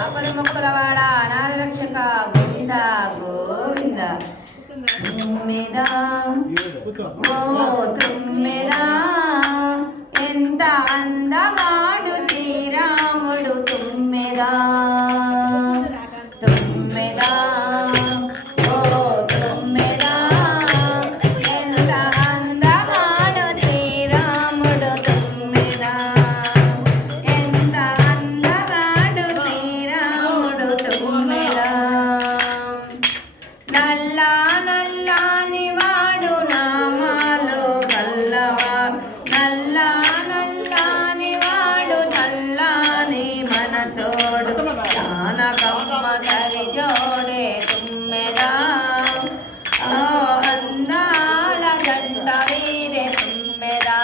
ఆపద మొక్కలవాడ అనాథ రక్షక గోవింద గోవింద. తుమ్మెదా ఓ తుమ్మెదా ఎంత అందగాడు శ్రీరాముడు తుమ్మెదా. తుమ్మెదా ఓ తుమ్మెదా ఎంత అందగాడు శ్రీరాముడు తుమ్మెదా. ఎంత అందగాడు శ్రీరాముడు తుమ్మెదా. నల్లా నల్లాని వాడు నామాలో గల్లవా. నల్లా నల్లాని వాడు నల్లాని మన తోడు. జానకమ్మ సరి జోడే తుమ్మెదా. అందాల గంట వీరే తుమ్మెదా.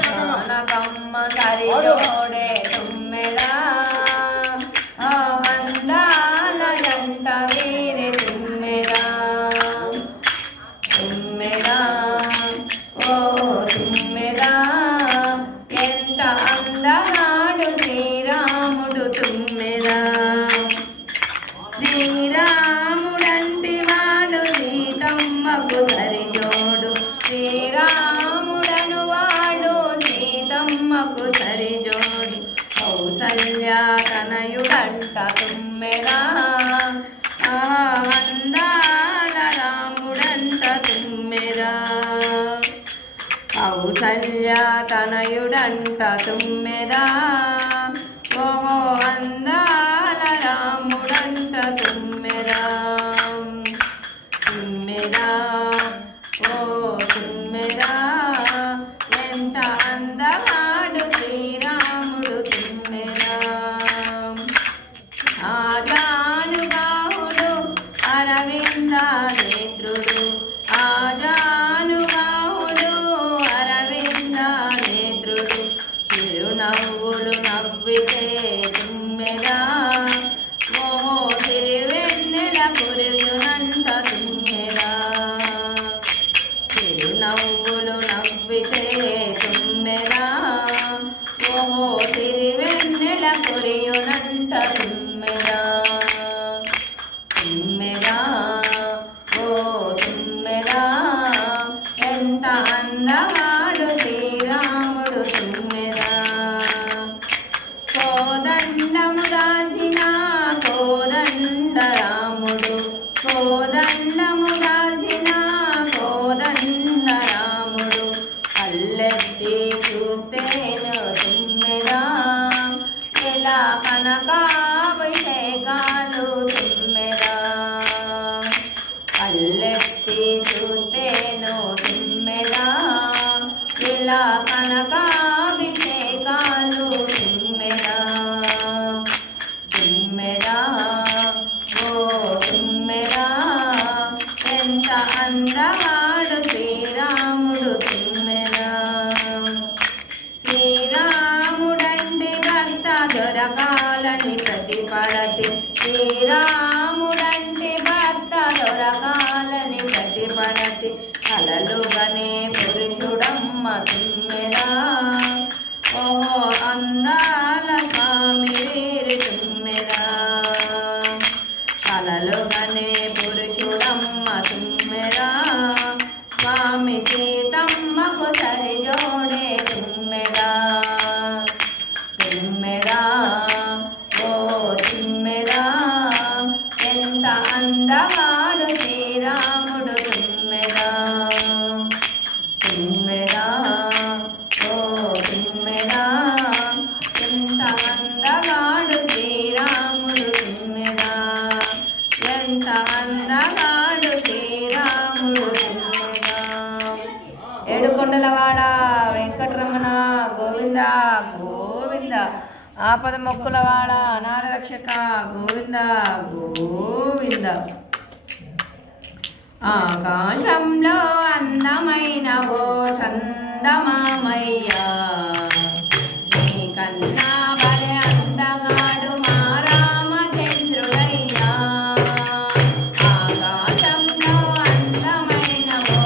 జానకమ్మ సరి జోడే తుమ్మెదా. అందాల గంట వీరే తుమ్మెదా. తుమ్మెదా ఓ తుమ్మెదా ఎంత అందగాడు శ్రీరాముడు తుమ్మెదా. శ్రీరాముడంటి వాడు సీతమ్మకు సరిజోడు. శ్రీరాముడను వాడు సీతమ్మకు సరిజోడు. కౌసల్య తనయుడంట తుమ్మెదా. అందాల రాముడంట తుమ్మెదా. కౌసల్య తనయుడంట తుమ్మెదా. ఓ అందాల రాముడంట తుమ్మెదా. తుమ్మెదా ఓ తుమ్మెదా ఎంత అందగాడు శ్రీరాముడు తుమ్మెదా. ఆజానుబాహుడు అరవింద నేత్రుడు. ఆజానుబాహుడు అరవింద నేత్రుడు. చిరునవ్వులు నవ్వితే తుమ్మెదా. ఓ తిరువెన్నెల కురియునంట తుమ్మెదా. చిరునవ్వులు నవ్వితే తుమ్మెదా. ఓ తిరువెన్నెల కురియునంట తుమ్మెదా. తుమ్మెదా ఓ తుమ్మెదా ఎంత అందగాడు శ్రీరాముడు తుమ్మెదా. కోదండము దాల్చిన కోదండ రాముడు. కోదండము దాల్చిన కోదండ రాముడు. కళ్ళెత్తి చూస్తేను తుమ్మెదా. ఎలా కనకాభిషేకాలు తుమ్మెదా. కళ్ళెత్తి చూస్తేను తుమ్మెదా. ఇలా కనకాభిషేకాలు తుమ్మెదా. తుమ్మెదా ఓ తుమ్మెదా ఎంత అందగాడు శ్రీరాముడు తుమ్మెదా. శ్రీరాముడంటి భర్త దొరకాలని ప్రతిపడతి. శ్రీరాముడంటి భర్త దొరకాలని ప్రతిపడతి. కలలుగనే పురుషుడమ్మ తుమ్మెదా. ఓ అందాల స్వామి వీరి తుమ్మెదా. కలలుగనే పురుషుడమ్మ తుమ్మెదా. స్వామి సీతమ్మకు సరిజోడే తుమ్మెదా. తుమ్మెదా ఓ తుమ్మెదా ఎంత అందగాడు శ్రీరాముడు తుమ్మెదా. తుమ్మెదా ఓ తుమ్మెదా ఎంత అందగాడు శ్రీరాముడు తుమ్మెదా. ఎంత అందగాడు శ్రీరాముడు తుమ్మెదా. ఏడుకొండలవాడ వెంకటరమణ గోవింద గోవింద. ఆపద మొక్కులవాడ అనాథ రక్షక గోవింద గోవింద. ఆకాశంలో అందమైన ఓ చందమామయ్యా. నీ కన్నా బలే అందగాడు మా రామచంద్రుడయ్యా. ఆకాశంలో అందమైన ఓ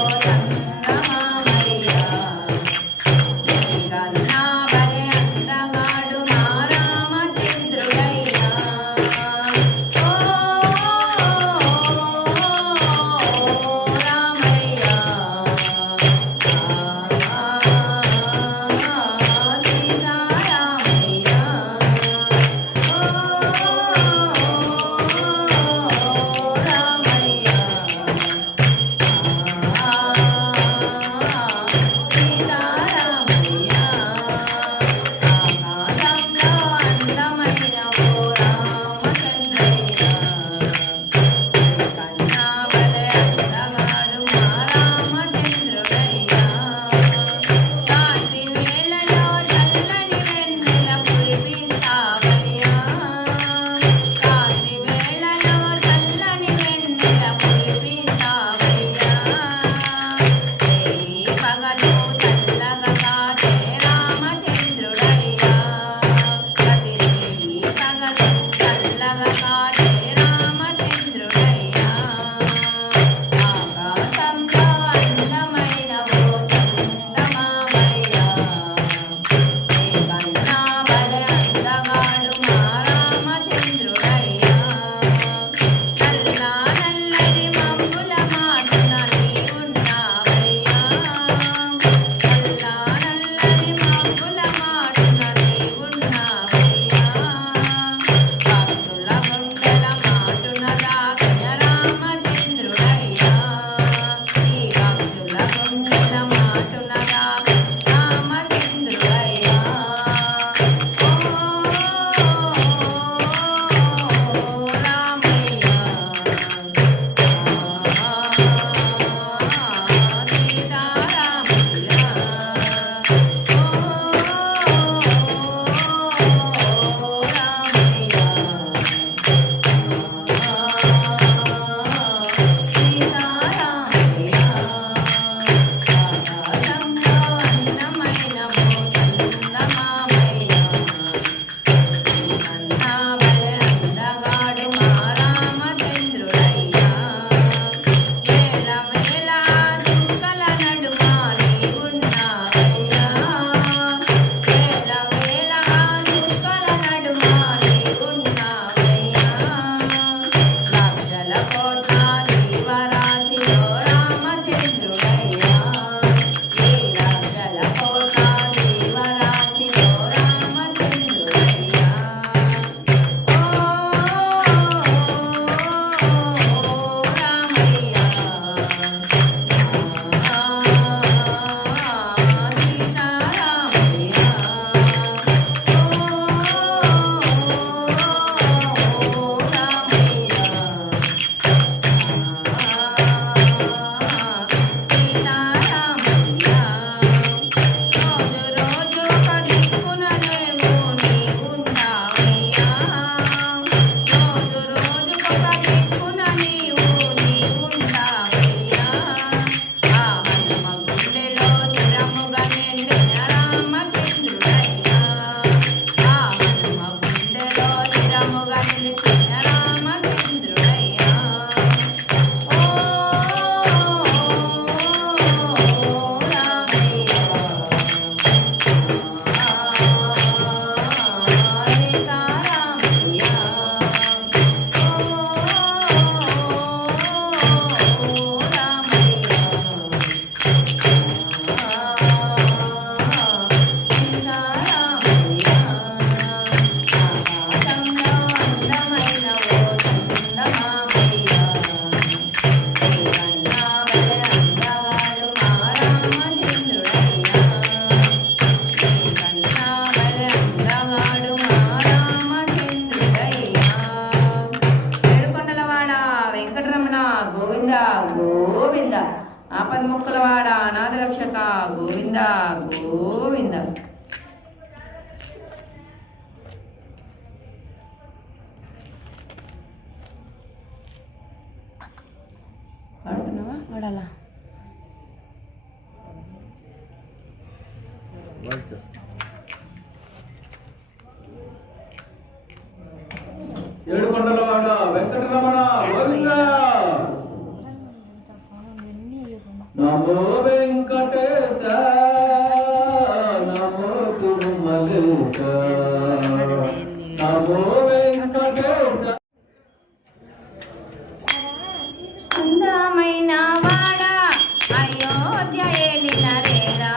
గోవింద ఆపన్ముక్కులవాడ అనాథ రక్షక గోవింద గోవింద. పాడుతున్నావా పాడాలా? ఏడుకొండలవాడ వెంకటరమణ గోవింద. నమో వెంకటేశ నమో తిరుమలేశ నమో వెంకటేశ. అందమైన వాడ అయోధ్య ఏలిన రేడా,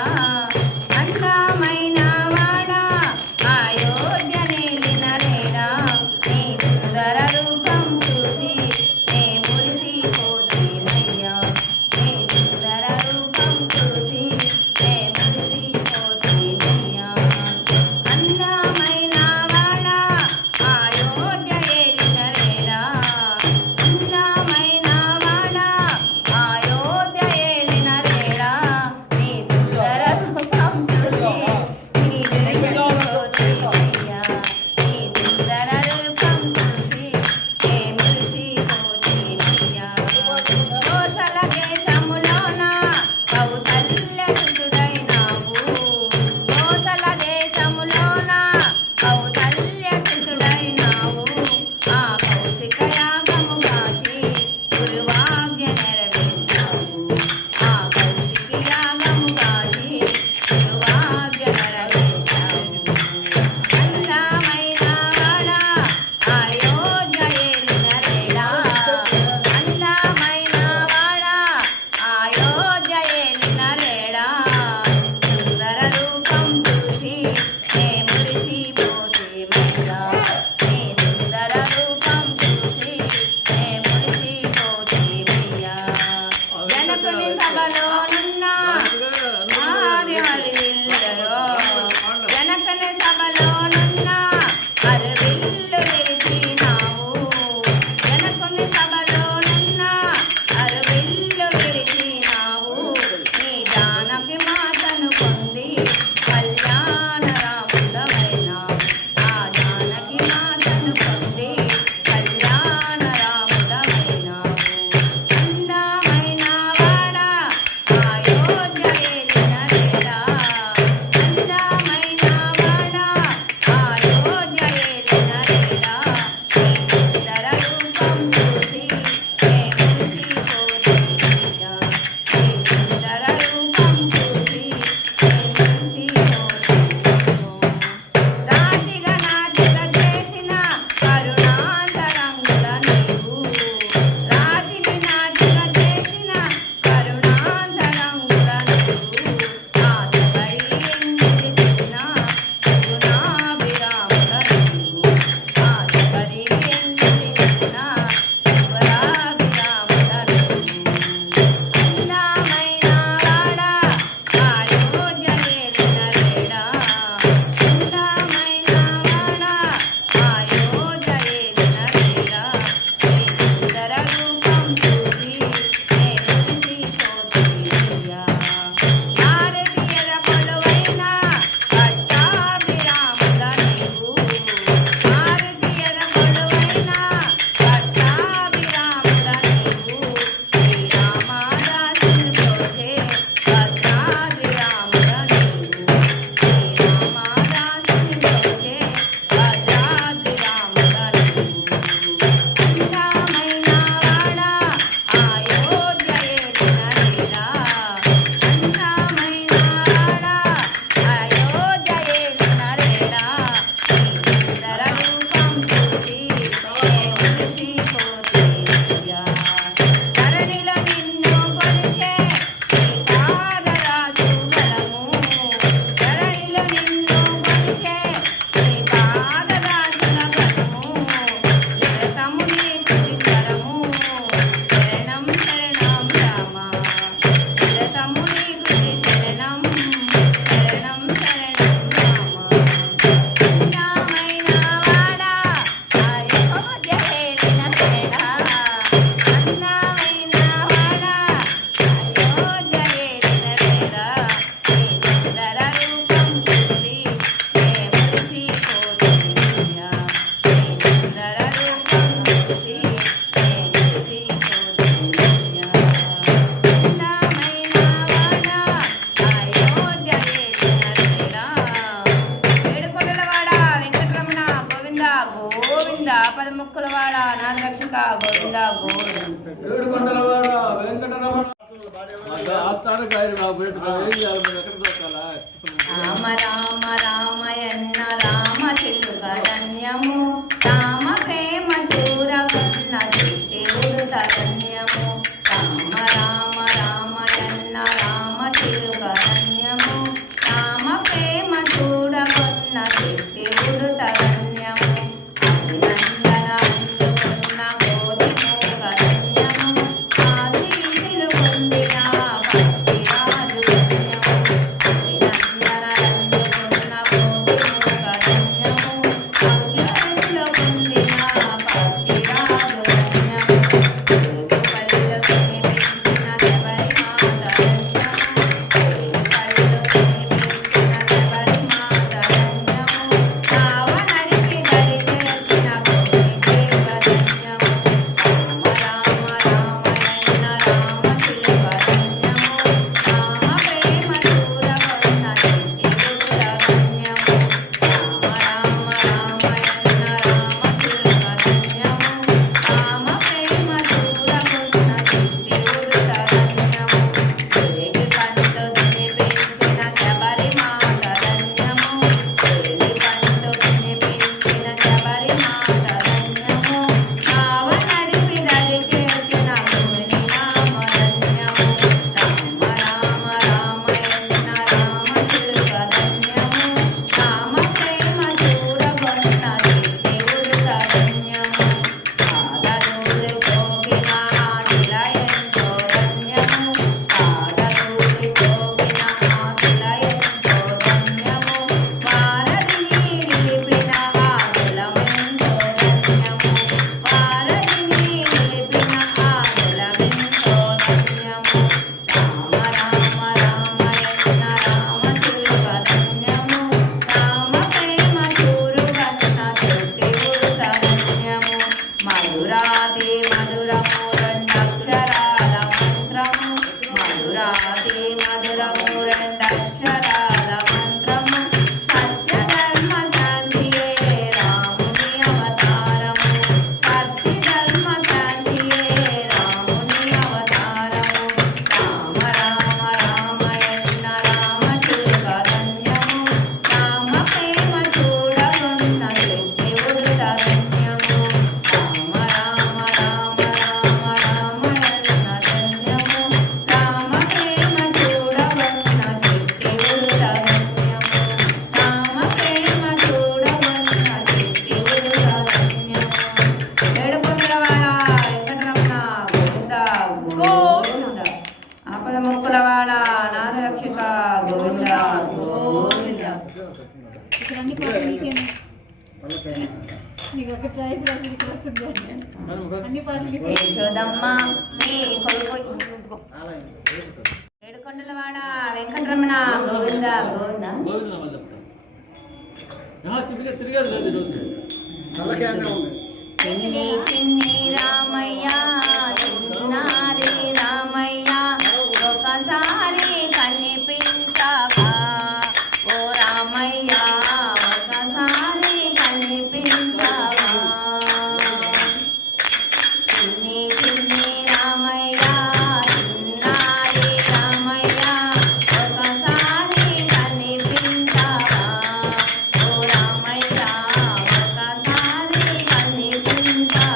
అందమైన వాడ అయోధ్య నేలిన రేడా, నీ సుందర రూపం చూసి నే మురిసిపోతేమయ్యా, నీ సుందర రూపం చూసి నే మురిసిపోతేమయ్యా. అందమైన వాడ అయోధ్య ఏలిన రేడా, అందమైన వాడ అయోధ్య ఏలిన రేడా, నీ సుందర రూపం చూసి నీ మురిసిపోతేమయ్యా, నీ సుందర రూపం చూసి నే మురిసిపోతేమయ్యా. కోసల దేశములోన కౌసల్యసుతుడైనావు, కోసల దేశములోన కౌసల్యసుతుడైనావు, ఆ కౌశిక యాగము గాచి గురువాజ్ఞ నెరవేర్చావు, ఆ కౌశిక యాగము గాచి గురువాజ్ఞ నెరవేర్చావు. అందమైన వాడ అయోధ్య ఏలిన రేడా, అందమైన వాడ అయోధ్య ఏలిన రేడా, సుందర రూపం చూసి నే మురిసిపోతేమయ్యా, నీ సుందర రూపం చూసి నే మురిసిపోతేమయ్యా. జనకుని సభలోనున్న ఆది హరివిల్లులో, జనకుని సభలోనున్న హరివిల్లు విరిచినావు, జనకుని సభలోనున్న హరివిల్లు విరిచినావు, నీ జానకి మాతను పొంది కళ్యాణ రాముడవైనావు, ఆ జానకి మాతను పొంది కళ్యాణ రాముడవైనావు. అందమైన వాడ దాస్తానికి ఆయన నాకు పెట్టుకో ఏం చేయాలి మనం ఎక్కడ దొరకాలా రామ రామ రామయన్న రామ చిలుకరణ్యము రామ ప్రేమ చూరగన్న దేవుడు తరణ్యము రామ రామ రామయన్న రామ చిలుకరణ్యము రామ ప్రేమ చూడగన్న దేవుడు తరణ్యము అభినందన అందుకున్న కోటి మూగరణ్యము ఆశీస్సులు పొందిన భక్తిరాజు ధన్యము అభినందన అందుకున్న కోటి మూగరణ్యము ఆశీస్సులు పొందిన భక్తిరాజు ధన్యము కళ్ళు కనిపించిన శబరి మాత ధన్యము కళ్ళు కనిపించిన శబరి మాత ధన్యము రావణరికి దరిచేర్చిన కోటి దేవ ధన్యము రామ రామ రామయన్న రామ చిలుకరణ్యము రామ ప్రేమ చూరగొన్న దేవుడు తరణ్యము రామ రామ రామయన్న రామ చిలుకరణ్యము రామ ప్రేమ చూరగొన్న దేవుడు తరణ్యము వేగి పండు తినిపించిన శబరి మాత ధన్యము వేగి పండు తినిపించిన శబరి మాత ధన్యము రావణడిపి దరిచేర్చిన ముని నామ ధన్యము రామ రామ రామయన్న రామ చిలుకరణ్యము రామ ప్రేమ చూరగొన్న దేవుడు తరణ్యము పాదధూళి పోగిన ఆదిలయంతో ధన్యము పాదధూళి పోగిన ఆదిలయంతో ధన్యము వారధిని నిలిపిన ఆదిలమెంతో ధన్యము వారధిని నిలిపిన ఆదిలమెంతో ధన్యము రామ రామ రామయన్న రామ చిలుకరణ్యము రామ ప్రేమ చూరుగన్న దేవుడు తరణ్యము మధురాది మధురము రెండక్షరాల మంత్రము మధురాది మధురము రెండక్షరాల మంత్రము సత్యధర్మ శాంతియే రాముని అవతారము సత్యధర్మ శాంతియే రాముని అవతారము రామ రామ రామయన్న రామ చిలుకరణ్యము రామ ప్రేమ చూడగొన్న దేవుడు తరణ్యము రామ రామ రామ రామ రామయన్న ధన్యము రామ ప్రేమ చూడగొన్న దేవుడు తరణ్యము రామ ప్రేమ చూడగొన్న దేవుడు తరణ్యము ఏడుకొండలవాడ వెంకటరమణ గోవింద గోవింద ఆపద ముక్కులవాడ నారరక్షక గోవింద గోవింద ఇక్కడ అన్ని పాటలు నీకేనా? నీకు ఒక చాయిస్ రాసి ఇక్కడ వస్తుంది అన్ని పాటలు నీకే. యశోదమ్మ నీ కొడుకు ఏడుకొండలవాడ వెంకటరమణ గోవింద గోవింద గోవింద మళ్ళీ తిరిగేది లేదు ఈరోజు చిన్ని చిన్ని రామయ్య చిన్నారి రామయ్య ఒకసారి కనిపించవా ఓ రామయ్య ఒకసారి కనిపించవా చిన్ని చిన్ని రామయ్య చిన్నారి రామయ్య ఒకసారి కనిపించవా ఓ రామయ్య ఒకసారి కనిపించవా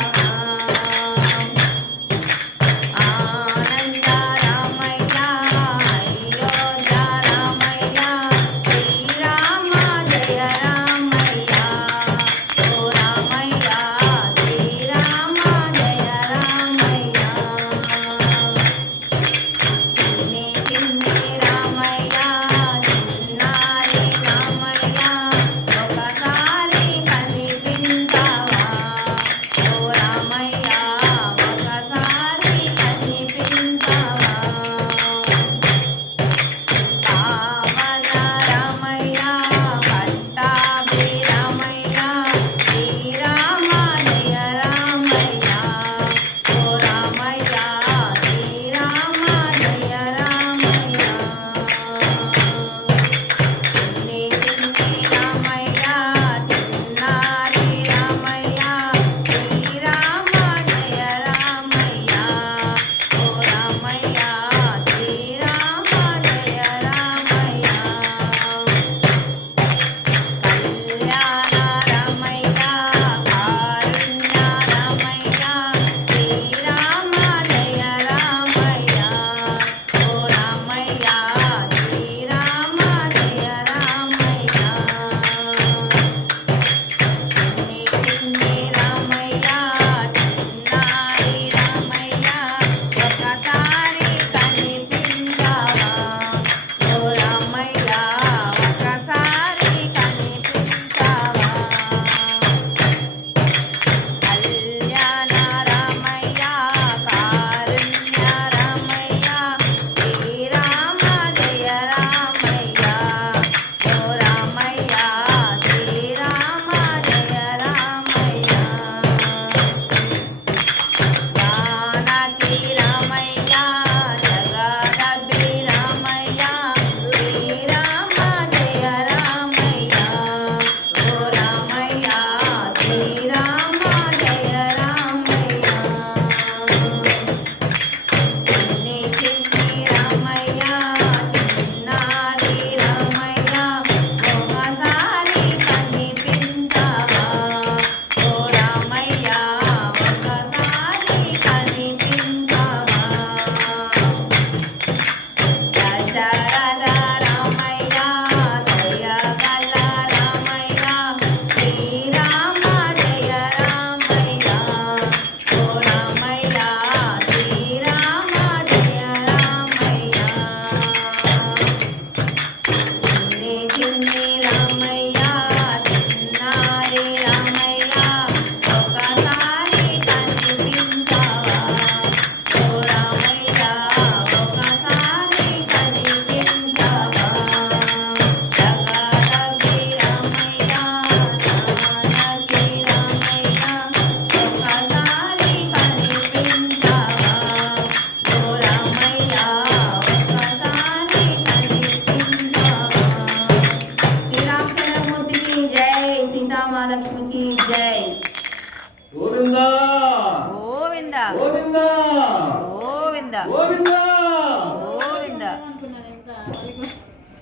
గోవింద అనుకున్నాను ఇంకా వాళ్ళకి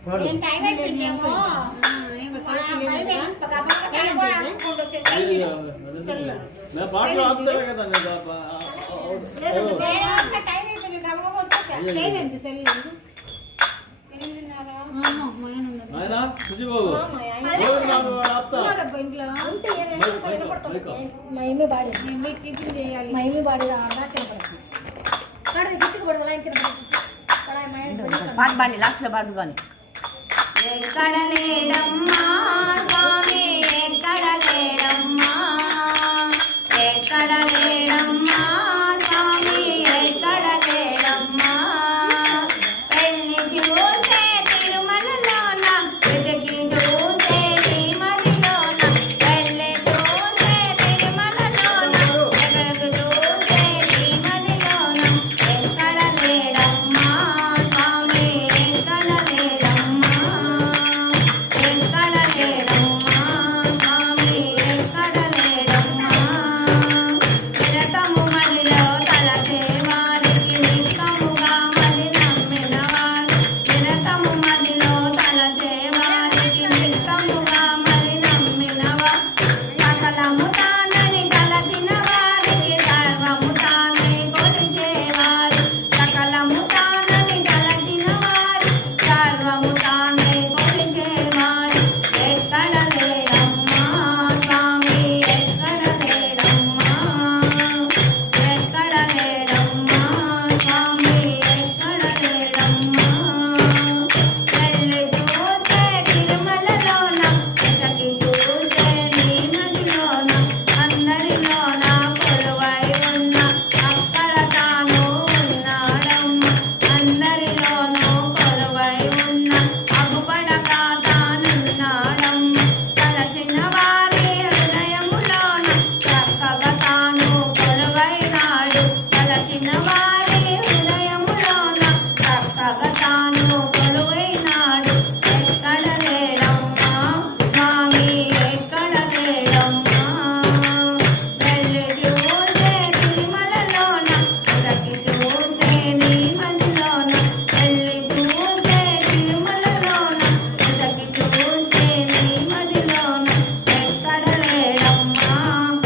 పాడు. నేను టైం అయిపోయిందేమో నా పాటలు ఆపుతావే కదా నేను టైం అయిపోయింది టైం ఎంత సెల్ ఆయన సుజీబాబు ఎవరు నాకు ఆపుతా ఇంట్లో మహిమి బాడి టిఫిన్ చేయాలి మహిమి బాడి పాట బాడి లాస్ట్ లో పాడు కానీ ఎక్కడ లేడమ్మా స్వామి ఎక్కడ లేడమ్మా ఎక్కడ లేడమ్మా స్వామి ఎక్కడ లేడమ్మా పెళ్లి చూసే తిరుమలలోన వెతికి చూసే శ్రీమతిలోన పెళ్లి చూసే తిరుమలలోన వెతికి చూసే శ్రీమతిలోన ఎక్కడ లేడమ్మా స్వామి ఎక్కడ లేడమ్మా ఎక్కడ లేడమ్మా స్వామి ఎక్కడ లేడమ్మా నిరతము మదిలో తలచే వారికి నిక్కముగా మది నమ్మిన వారు నిరతము మదిలో తలచే వారికి నిక్కముగా మది నమ్మిన వారు సకలము తానని తలచిన వారికి సర్వము తానై కొలిచేవారు సకలము తానని తలచిన వారు సర్వము తానై కొలిచేవారు ఎక్కడ లేడమ్మా స్వామి ఎక్కడ లేడమ్మా ఎక్కడ లేడమ్మా స్వామి ఎక్కడ లేడమ్మా పెళ్లి చూసే తిరుమలలోన వెతకి చూసే నీ నదిలోన అందరిలోన కొలువై ఉన్న అక్కడ తాను ఉన్నాడమ్మ అందరిలోనూ కొలువై ఉన్న అగుపడక తానున్నాడమ్మ తలచిన వారి హృదయములోన చక్కగా తాను కొలువైనాడు తలచిన వారి హృదయములోన చక్కగా తాను కొలువైనాడు ఎక్కడ లేడమ్మా స్వామి ఎక్కడ లేడమ్మా పెళ్లి చూసే తిరుమలలోన వెతకి చూసే నీ మదిలోన పెళ్లి చూసే తిరుమలలోన వెతకి చూసే నీ మదిలోన ఎక్కడ లేడమ్మా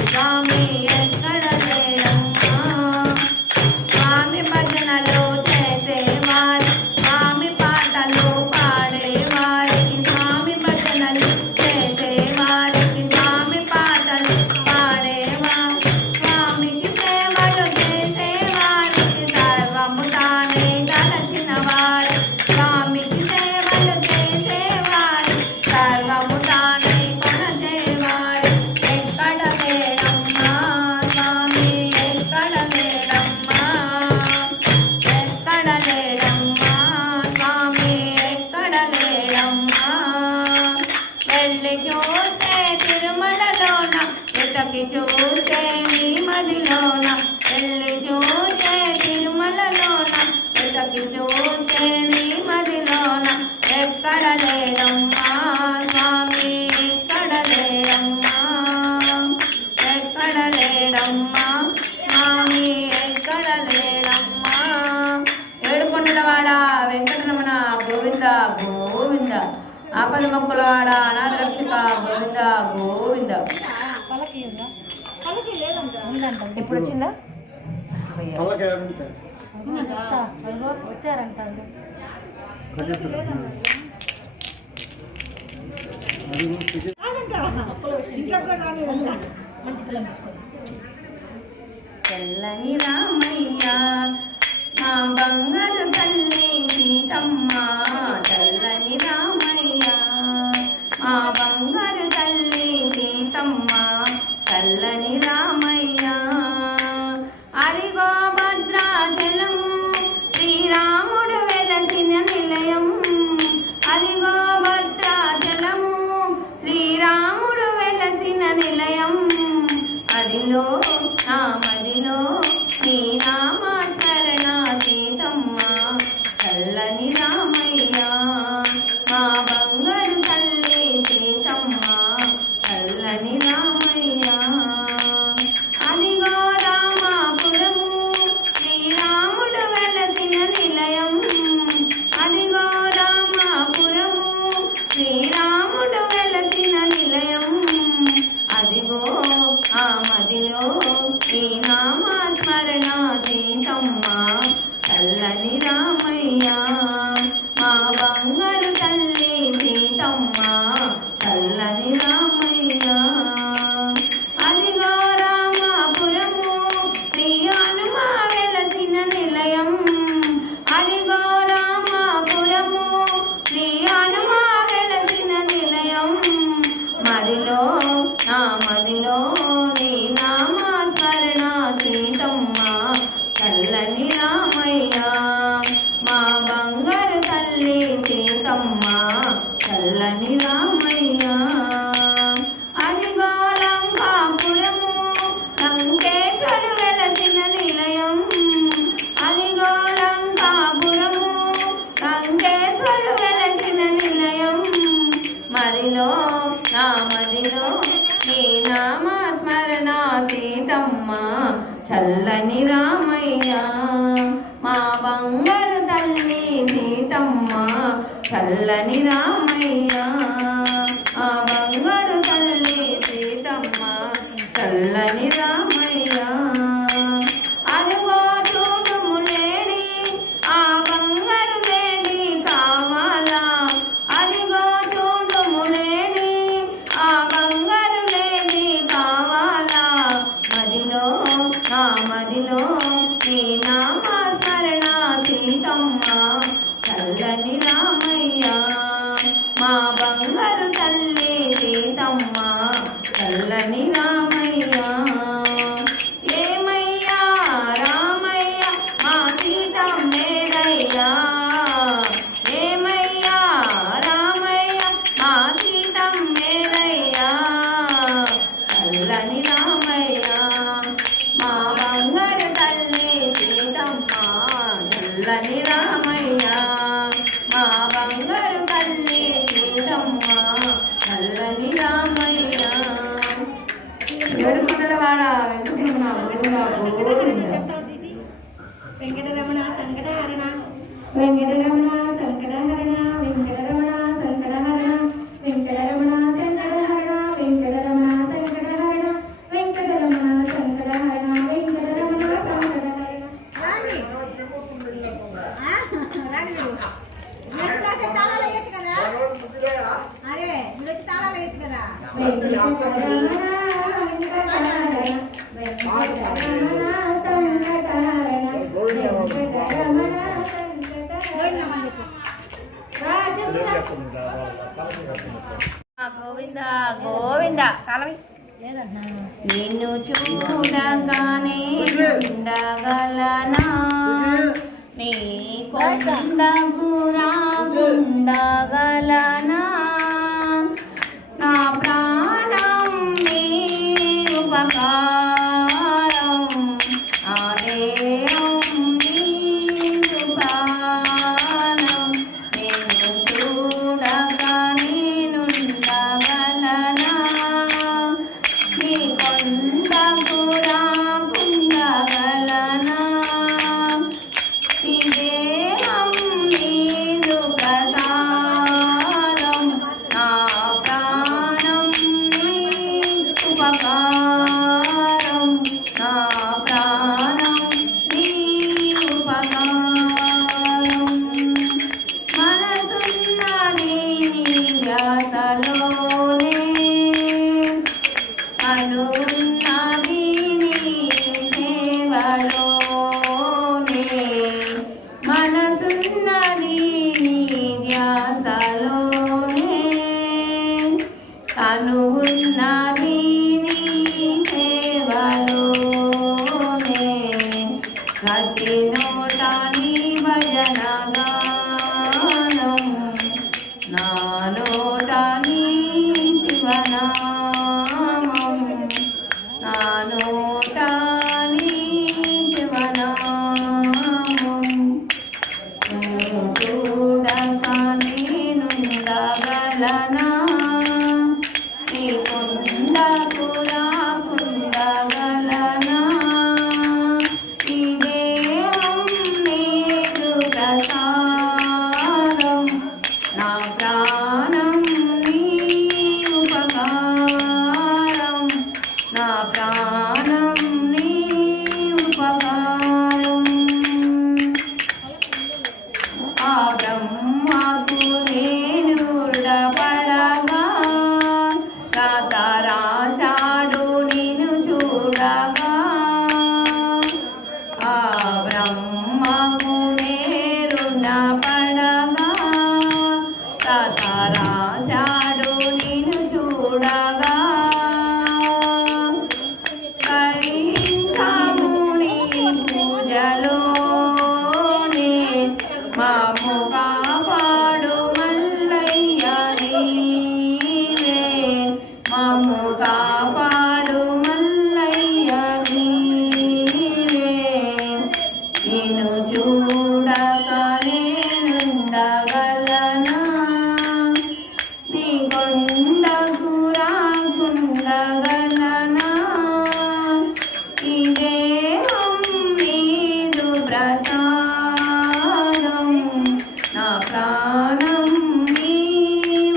స్వామి ఎక్కడ లేడమ్మా స్వామి భజనలు చేసేవారు స్వామి పాటలు పాడేవారికి స్వామి భజనలు చేసేవారికి స్వామి పాటలు పాడేవారు స్వామికి సేవలు చేసేవారికి సర్వము తానే తలచిన వారు స్వామికి సేవలు చేసేవారు సర్వము తానే కొనచేవారు ఎక్కడ లేడమ్మా స్వామి ఎక్కడ లేడమ్మా ఎక్కడ లేడమ్మా స్వామి ఎక్కడ లేడమ్మా పెళ్లి చూసే తిరుమలలోన వెతకి చూసే నీ మదిలోన పెళ్లి చూసే తిరుమలలోన వెతకి చూసే నీ మదిలోన ఎక్కడ లేడమ్మా స్వామి ఎక్కడ లేడమ్మా ఎక్కడ లేడమ్మా స్వామి ఎక్కడ లేడమ్మా ఏడుకొండలవాడ వెంకటరమణ గోవింద గోవింద ఆపద మొక్కలవాడ అనాథ రక్షక గోవింద గోవింద పలకి ఉందా పలకి లేదంట ఉందంట ఎప్పుడు వచ్చిందా వచ్చారంట ఇంట్లో కూడా రానివ్వండి. మంచి పిల్లలు తీసుకోండి. తెల్లని రామయ్య మా బంగారు తల్లి సీతమ్మ తెల్లని రామయ్య మా బంగారు తల్లి సీతమ్మ చల్లని రామయ్య అరిగో భద్రాచలం శ్రీరాముడు వెలసిన నిలయం అరిగో భద్రాచలము శ్రీరాముడు వెలసిన నిలయం అదిలో నా మదిలో శ్రీరామ శరణ సీతమ్మ రామయ్య మా బంగారు తల్లి సీతమ్మ చల్లని రామయ్య అదిగో రామాపురము శ్రీ హనుమ వెలసిన నిలయం అదిగో రామాపురము శ్రీ హనుమ వెలసిన నిలయం మదిలో నా మదిలో నీ నామస్మరణ సీతమ్మ చల్లని రామయ్య మా బంగారు తల్లి సీతమ్మ చల్లని రామయ్య అదిగో లంకాపురము లంకేశ్వరు వెలసిన నిలయం అదిగో లంకాపురము లంకేశ్వరు వెలసిన నిలయం మదిలో నా మదిలో నీ నామస్మరణ సీతమ్మ చల్లని రామయ్య మా బంగారు తల్లి సీతమ్మ చల్లని రామయ్య ఆ బంగారు తల్లి సీతమ్మ చల్లని రామయ్య అదిగో చూడుములేడి ఆ బంగారు లేడి కావాలా అదిగో చూడుములేడి ఆ బంగారు లేడి కావాలా మదిలో నా మదిలో నీ నామస్మరణ సీతమ్మ చల్లని రామయ్య మా బంగారు తల్లి సీతమ్మ చల్లని రామయ్య ఏమయ్యా రామయ్య మా సీతమ్మేరయ్యా ఏమయ్యా రామయ్య మా సీతమ్మేరయ్యా చల్లని రామయ్య మా బంగారు తల్లి సీతమ్మ చల్లని రామయ్య మా బంగారు తల్లి సీతమ్మ చల్లని రామయ్య ఏడుకొండలవాడ వెంకటరమణ సంకటహరణ వెంకటరమణ సంకటహరణ వెంకటరమణ సంకటహరణ వెంకటరమణ సంకటహరణ వెంకటరమణ సంకటహరణ వెంకటరమణ సంకటహరణ వెంకటరమణ గోవింద గోవింద నిన్ను చూడగానే ఉండగలనా నీ కొండ గురాగుండగలనా నా ప్రాణం నీ ఉపకారం నా దేహం నీ ప్రాణం నిన్ను చూడగా నేనుండగలనా నీ కొండ గురాగుండగలనా నీ దేహం నీదు ప్రసారం నా ప్రాణం నీ ఉపకారం నా ప్రాణం నీ ఉపకారం మనసున్నది నీ ధ్యాసలోనే అనున్నది నీ సేవలోనే మనసున్నది నీ ధ్యాసలోనే అనున్నది నీ సేవలోనే ప్రతి నోట నీ భజన గానం నా నోట నీ శివనామం నా నోట నీ శివనామం చూడగా నేనుండగలనా నీ కొండ గురాగుండగలనా ఈ దేహం నీదు ప్రసారం నా ప్రాణం నీ ఉపకారం నా ప్రాణం నీ ఉపకారం పడగా రాశాడు నిన్ను చూడగా కరింకాముని పూజలోనే మాము కాపాడు మల్లయ్య నీవే మాము కాపాడు మల్లయ్య నీవే నిన్ను చూడక నేనుండగలనా నీ కొండకు రాకుండగలనా ఈ దేహం నీదు ప్రసాదం నా ప్రాణం నీ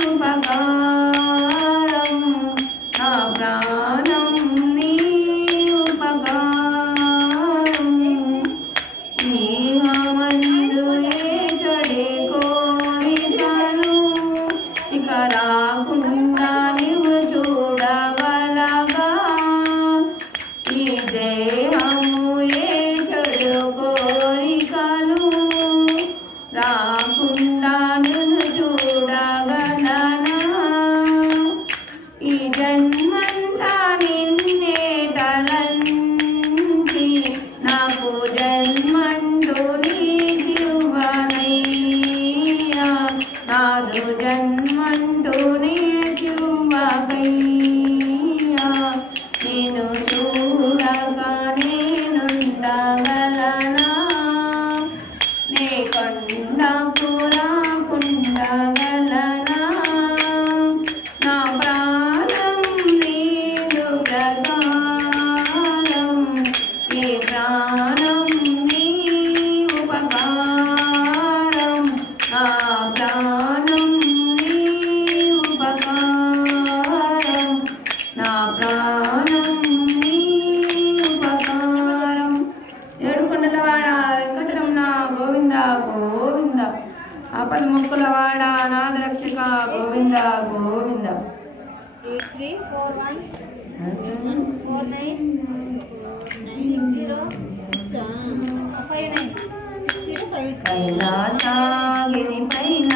ఉపకారం నా ప్రాణం నీ ఉపకారం నీవమందు ఏచడి కోరికలు ఇక రాకుండా నీవు చూడగలగా ఈ దేహము ఏచడు కోరికలు రాకుండా నిన్ను చూడగలనా ఈ జన్మంతా నిన్నే తలంచి నాకు జన్మంటూ నీకివ్వనయ్యా నాదు జన్మంటూ నీకివ్వకయ్యా నేను చూడగా నేనుండగలనా నే కొండకు రాకుండగలనా నా ప్రాణం నీదు ప్రకారం ఈ ప్రాణం నీ ఉపకారం నా ప్రాణం నీ ఉపకారం నా ప్రాణం నీ ఉపకారం ఏడుకొండలవాడ వెంకటరమణ గోవింద గోవింద ఆపద ముక్కులవాడ అనాథ రక్షక గోవింద గోవింద 834196096059 కైలాసగిరి పైన